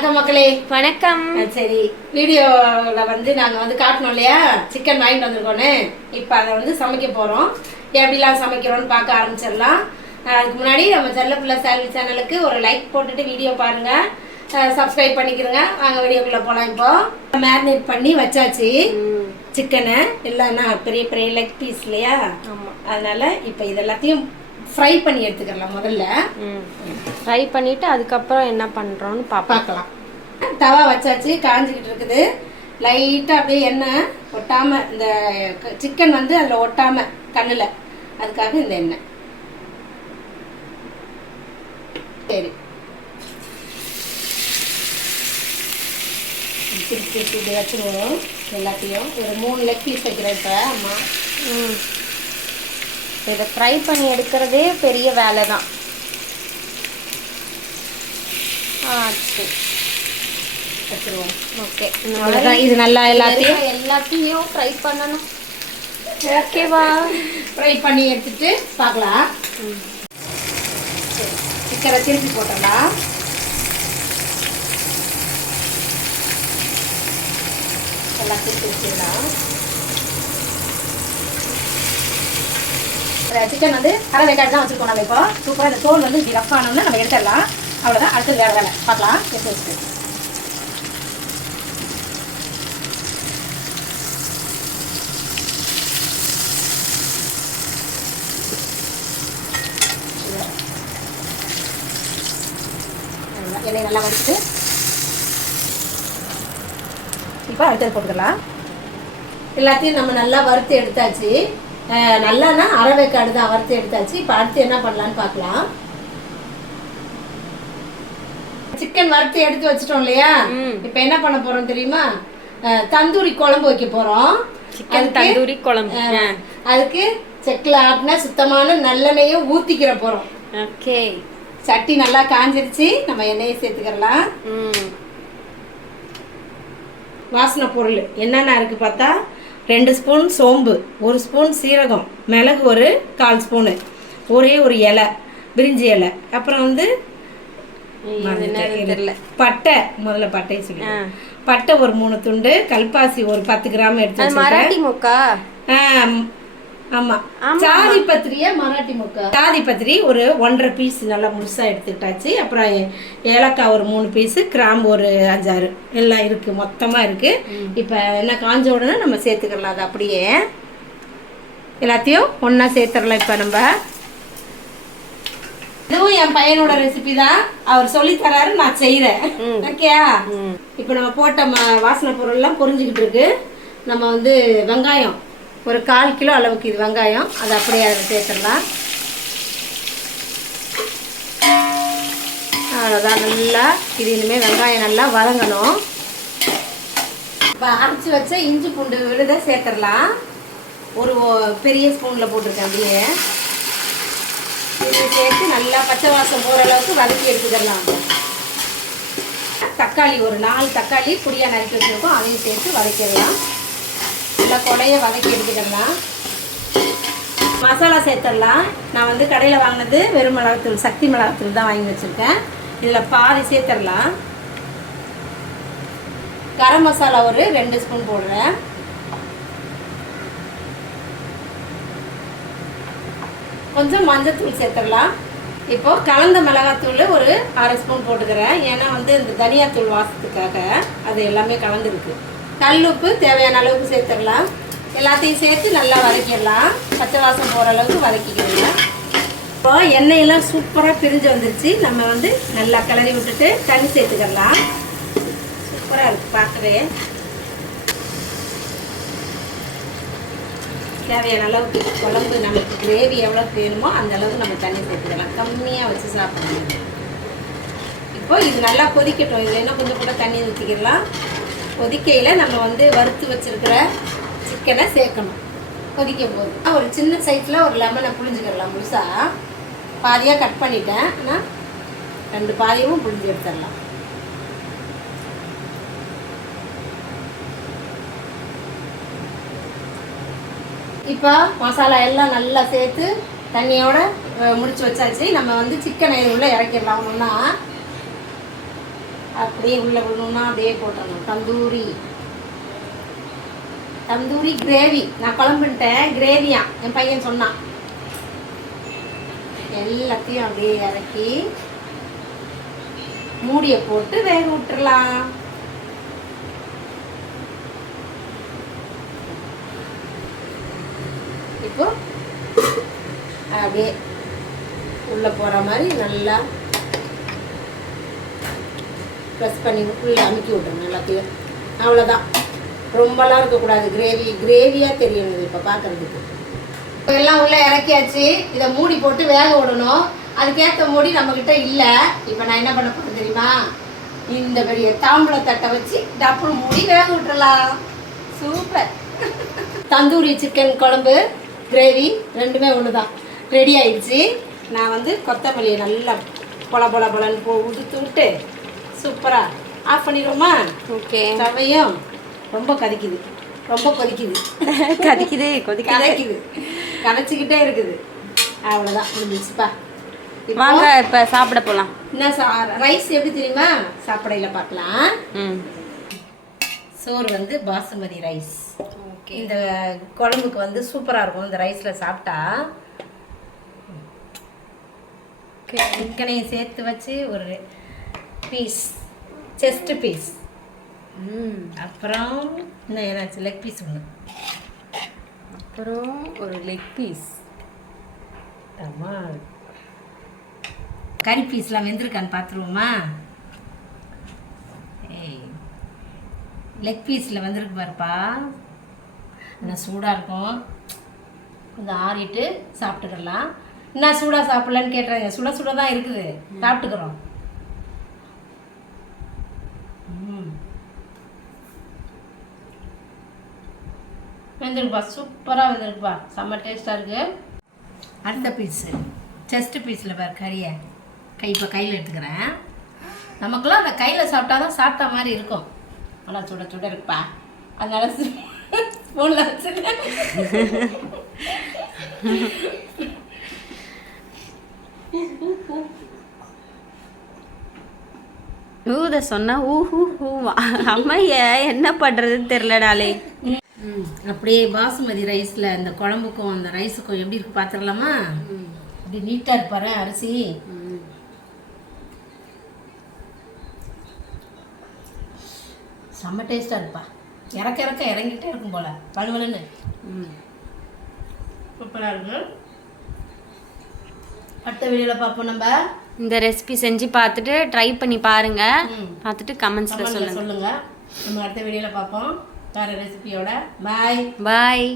வணக்கம் மக்களே. வணக்கம். சரி, வீடியோவில் வந்து நாங்கள் வந்து காட்டணும் இல்லையா, சிக்கன் வாங்கிட்டு வந்திருக்கோன்னு. இப்போ அதை வந்து சமைக்க போகிறோம். எப்படிலாம் சமைக்கிறோன்னு பார்க்க ஆரம்பிச்சிடலாம். அதுக்கு முன்னாடி நம்ம செல்லப்பிள்ளை சேனலுக்கு ஒரு லைக் போட்டுட்டு வீடியோ பாருங்கள், சப்ஸ்கிரைப் பண்ணிக்கிறோங்க. வாங்க வீடியோக்குள்ளே போகலாம். இப்போ மேரினேட் பண்ணி வச்சாச்சு சிக்கனை. இல்லைன்னா பெரிய பெரிய லெக் பீஸ் இல்லையா, அதனால் இப்போ இதெல்லாத்தையும் ஃப்ரை பண்ணி எடுத்துக்கலாம். முதல்ல ஃப்ரை பண்ணிவிட்டு அதுக்கப்புறம் என்ன பண்ணுறோன்னு பார்க்கலாம். தவா வச்சாச்சு, காஞ்சிக்கிட்டு இருக்குது. லைட்டாக அப்படியே எண்ணெய் ஒட்டாமல், இந்த சிக்கன் வந்து அதில் ஒட்டாமல் கண்ணில், அதுக்காக இந்த எண்ணெய். சரி, திருப்பி இப்படி வச்சுருவோம். எல்லாத்தையும் ஒரு 3 லெக் பீஸ் வைக்கிறேன் இப்போ. அம்மா இதை ஃப்ரை பண்ணி எடுக்கிறதே பெரிய வேலை தான். வச்சுருவோம். ஓகே, அவ்வளோதான். இது நல்லா எல்லாத்தையும் ஃப்ரை பண்ணணும். ஓகேவா? ஃப்ரை பண்ணி எடுத்துட்டு பார்க்கலாம். சிக்கனை திருப்பி போட்டலாம். எல்லாத்தையும் திருப்பிடலாம். சிக்கன் வந்து அரை வேக்காடு தான் வச்சுருக்கோம். நம்ம இப்போ சூப்பராக இந்த தோல் வந்து இப்படி ரஃப் ஆனோம்னா நம்ம எடுத்துடலாம். அவ்வளோதான். அடுத்தது வேறு வேலை பார்க்கலாம். எடுத்து வச்சுட்டு எண்ணெய் நல்லா வச்சுட்டு இப்போ அடுத்தது போட்டுக்கலாம். எல்லாத்தையும் நம்ம நல்லா வறுத்து எடுத்தாச்சு. நல்லானா அரை வேக்காடு தான் வறுத்து எடுத்தாச்சு. இப்போ அடுத்து என்ன பண்ணலான்னு பார்க்கலாம். சிக்கன் வறுத்து எடுத்து வச்சிட்டோம் இல்லையா, இப்போ என்ன பண்ண போறோம் தெரியுமா? தந்தூரி குழம்பு வைக்க போறோம். சிக்கன் தந்தூரி குழம்பு. அதுக்கு செக்கில் ஆட்டின சுத்தமான நல்லெண்ணெயை ஊற்றிக்கிற போறோம். ஓகே, சட்டி நல்லா காஞ்சிருச்சு. நம்ம எண்ணெயை சேர்த்துக்கலாம். வாசனை பொருள் என்னென்ன இருக்கு பார்த்தா, 2 ஸ்பூன் சோம்பு, 1 ஸ்பூன் சீரகம், மிளகு ஒரு 1/4 ஸ்பூனு, ஒரே ஒரு இலை பிரிஞ்சி இலை, அப்புறம் வந்து பட்டை. முதல்ல பட்டையை சொல்லி, பட்டை ஒரு 3 துண்டு, கல்பாசி ஒரு 10 கிராம் எடுத்து வச்சிருக்கேன். ஆமா, சாதி பத்திரியா மராட்டி முக்கா. சாதி பத்திரி ஒரு 1.5 பீஸ் நல்லா முழுசா எடுத்துக்கிட்டாச்சு. அப்புறம் ஏலக்காய் ஒரு 3 பீஸ், கிராம்பு ஒரு 5-6 எல்லாம் இருக்கு, மொத்தமா இருக்கு. இப்ப என்ன காஞ்ச உடனே நம்ம சேர்த்துக்கலாம். அது அப்படியே எல்லாத்தையும் ஒன்னா சேர்த்துடலாம். இப்ப நம்ம இதுவும் என் பையனோட ரெசிபி தான், அவர் சொல்லி தராரு, நான் செய்யறேன். ஓகேயா? இப்ப நம்ம போட்ட வாசனை பொருள் எல்லாம் பொரிஞ்சுக்கிட்டு இருக்கு. நம்ம வந்து வெங்காயம் ஒரு 1/4 கிலோ அளவுக்கு, இது வெங்காயம், அதை அப்படியே அதில் சேர்த்துடலாம். அவ்வளோதான். நல்லா இது இனிமேல் வெங்காயம் நல்லா வதங்கணும். இப்போ அரைச்சி வச்ச இஞ்சி பூண்டு விழுதை சேர்த்துடலாம். ஒரு பெரிய ஸ்பூனில் போட்டிருக்கேன். அப்படியே இது சேர்த்து நல்லா பச்சை வாசம் போகிற அளவுக்கு வதக்கி எடுத்துக்கலாம். தக்காளி ஒரு 4 தக்காளி பொடியாக நறுக்கி வச்சுருக்கோம், அதையும் சேர்த்து வதக்கிடலாம். நல்லா கொலைய வதக்கி எடுத்துக்கலாம். மசாலா சேர்த்துடலாம். நான் வந்து கடையில் வாங்கினது வெறும் மிளகாத்தூள், சக்தி மிளகாத்தூள் தான் வாங்கி வச்சுருக்கேன். இதில் பாதி சேர்த்துடலாம். கரம் மசாலா ஒரு 2 ஸ்பூன் போடுறேன். கொஞ்சம் மஞ்சத்தூள் சேர்த்துடலாம். இப்போது கலந்த மிளகாத்தூள் ஒரு 1/2 ஸ்பூன் போட்டுக்கிறேன். ஏன்னா வந்து இந்த தனியாத்தூள் வாசத்துக்காக அது எல்லாமே கலந்துருக்கு. கல்லுப்பு தேவையான அளவுக்கு சேர்த்துடலாம். எல்லாத்தையும் சேர்த்து நல்லா வதக்கிடலாம். பச்சை வாசம் போகிற அளவுக்கு வதக்கிக்கலாம். இப்போ எண்ணெயெல்லாம் சூப்பராக பிரிஞ்சு வந்துருச்சு. நம்ம வந்து நல்லா கிளறி விட்டுட்டு தண்ணி சேர்த்துக்கலாம். சூப்பராக இருக்குது பார்க்கவே. தேவையான அளவுக்கு குழம்பு, நமக்கு கிரேவி எவ்வளோக்கு வேணுமோ அந்த அளவுக்கு நம்ம தண்ணி சேர்த்துக்கலாம். கம்மியாக வச்சு சாப்பிடணும். இப்போ இது நல்லா கொதிக்கட்டும். இதில் இன்னும் கொஞ்சம் கூட தண்ணி ஊற்றிக்கலாம். கொதிக்கையில் நம்ம வந்து வறுத்து வச்சுருக்கிற சிக்கனை சேர்க்கணும். கொதிக்கும் போது ஒரு சின்ன சைஸில் ஒரு லெமனை புழிஞ்சுக்கிடலாம். முழுசாக பாதியாக கட் பண்ணிட்டேன், ஆனால் 2 பாதியமும் புழிஞ்சு எடுத்துடலாம். இப்போ மசாலா எல்லாம் நல்லா சேர்த்து தண்ணியோட முடிச்சு வச்சாச்சு. நம்ம வந்து சிக்கனை உள்ளே இறக்கிடலாம். ஒன்றுன்னா அப்படியே உள்ளே விடணும்னா அப்படியே போட்டுடணும். தந்தூரி கிரேவி. நான் குழம்புன்ட்டேன், கிரேவியா என் பையன் சொன்னான். எல்லாத்தையும் அப்படியே இறக்கி மூடியை போட்டு வேக விட்டுறலாம். இப்போ அப்படியே உள்ளே போகிற மாதிரி நல்லா ப்ரெஸ் பண்ணி உள்ளே அமுக்கி விட்டுருங்க எல்லாத்தையும். அவ்வளோதான், ரொம்பலாம் இருக்கக்கூடாது. கிரேவியாக தெரியணும் இப்போ பார்க்குறதுக்கு. இப்போ எல்லாம் உள்ளே இறக்கியாச்சு. இதை மூடி போட்டு வேக விடணும். அதுக்கேற்ற மூடி நம்மக்கிட்ட இல்லை. இப்போ நான் என்ன பண்ண போகிறேன் தெரியுமா? இந்த பெரிய தாம்பூலத்தட்டை வச்சு டப்புனு மூடி வேக விட்டுறலாம். சூப்பர். தந்தூரி சிக்கன் குழம்பு, கிரேவி ரெண்டுமே ஒன்று தான். ரெடி ஆயிடுச்சு. நான் வந்து கொத்தமல்லியை நல்லா பொலன்னு உதுத்து விட்டு சூப்பராக ஆஃப் பண்ணிடுவோமா? ஓகே. தவையும் ரொம்ப கொதிக்குது. கரைச்சிக்கிட்டே இருக்குது. அவ்வளோதான், முடிஞ்சிச்சுப்பா. வாங்க இப்போ சாப்பிட போகலாம். என்ன ரைஸ் எப்படி தெரியுமா? சாப்பிடையில் பார்க்கலாம். சோறு வந்து பாசுமதி ரைஸ். இந்த குழம்புக்கு வந்து சூப்பராக இருக்கும் இந்த ரைஸில் சாப்பிட்டா. சிக்கனையும் சேர்த்து வச்சு ஒரு பீஸ், செஸ்ட் பீஸ். அப்புறம் இன்னும் ஏதாச்சும் லெக் பீஸ் ஒன்று. அப்புறம் ஒரு லெக் பீஸ். ஆமாம், கறி பீஸ்லாம் வெந்திருக்கான்னு பார்த்துருவோமா? லெக் பீஸில் வந்திருக்கு பாருப்பா. இன்னும் சூடாக இருக்கும், கொஞ்சம் ஆறிட்டு சாப்பிட்டுக்கலாம். என்ன சூடாக சாப்பிட்லன்னு கேட்டுறாங்க. சுட தான் இருக்குது, சாப்பிட்டுக்கிறோம். வெந்திருக்குப்பா, சூப்பராக வெந்திருக்குப்பா, செம்ம டேஸ்ட்டாக இருக்குது. அடுத்த பீஸு செஸ்ட் பீஸில் பாரு கறியை இப்போ கையில் எடுத்துக்கிறேன். நமக்குலாம் அந்த கையில் சாப்பிட்டா தான் சாப்பிட்டா மாதிரி இருக்கும். ஆனால் சுட இருக்குப்பா, அதனால ஸ்பூனில் வச்சுருக்கேன். ஊத சொன்னா ஊஹூவா அம்மைய என்ன பண்ணுறதுன்னு தெரிலடாலே. அப்படியே பாசுமதி ரைஸில் இந்த குழம்புக்கும் அந்த ரைஸுக்கும் எப்படி இருக்கு பார்த்துடலாமா? அப்படி நீட்டாக இருப்பாரு அரிசி. செம்ம டேஸ்ட்டாக இருப்பா. இறக்க இறங்கிட்டே இருக்கும் போல, வலுவலுன்னு சூப்பராக இருக்கும். அடுத்த வீடியோவில் பார்ப்போம். நம்ம இந்த ரெசிபி செஞ்சு பார்த்துட்டு ட்ரை பண்ணி பாருங்க, பார்த்துட்டு கமெண்ட்ஸில் சொல்லுங்க. நம்ம அடுத்த வீடியோவில் பார்ப்போம் வேறு ரெசிபியோட. பாய்.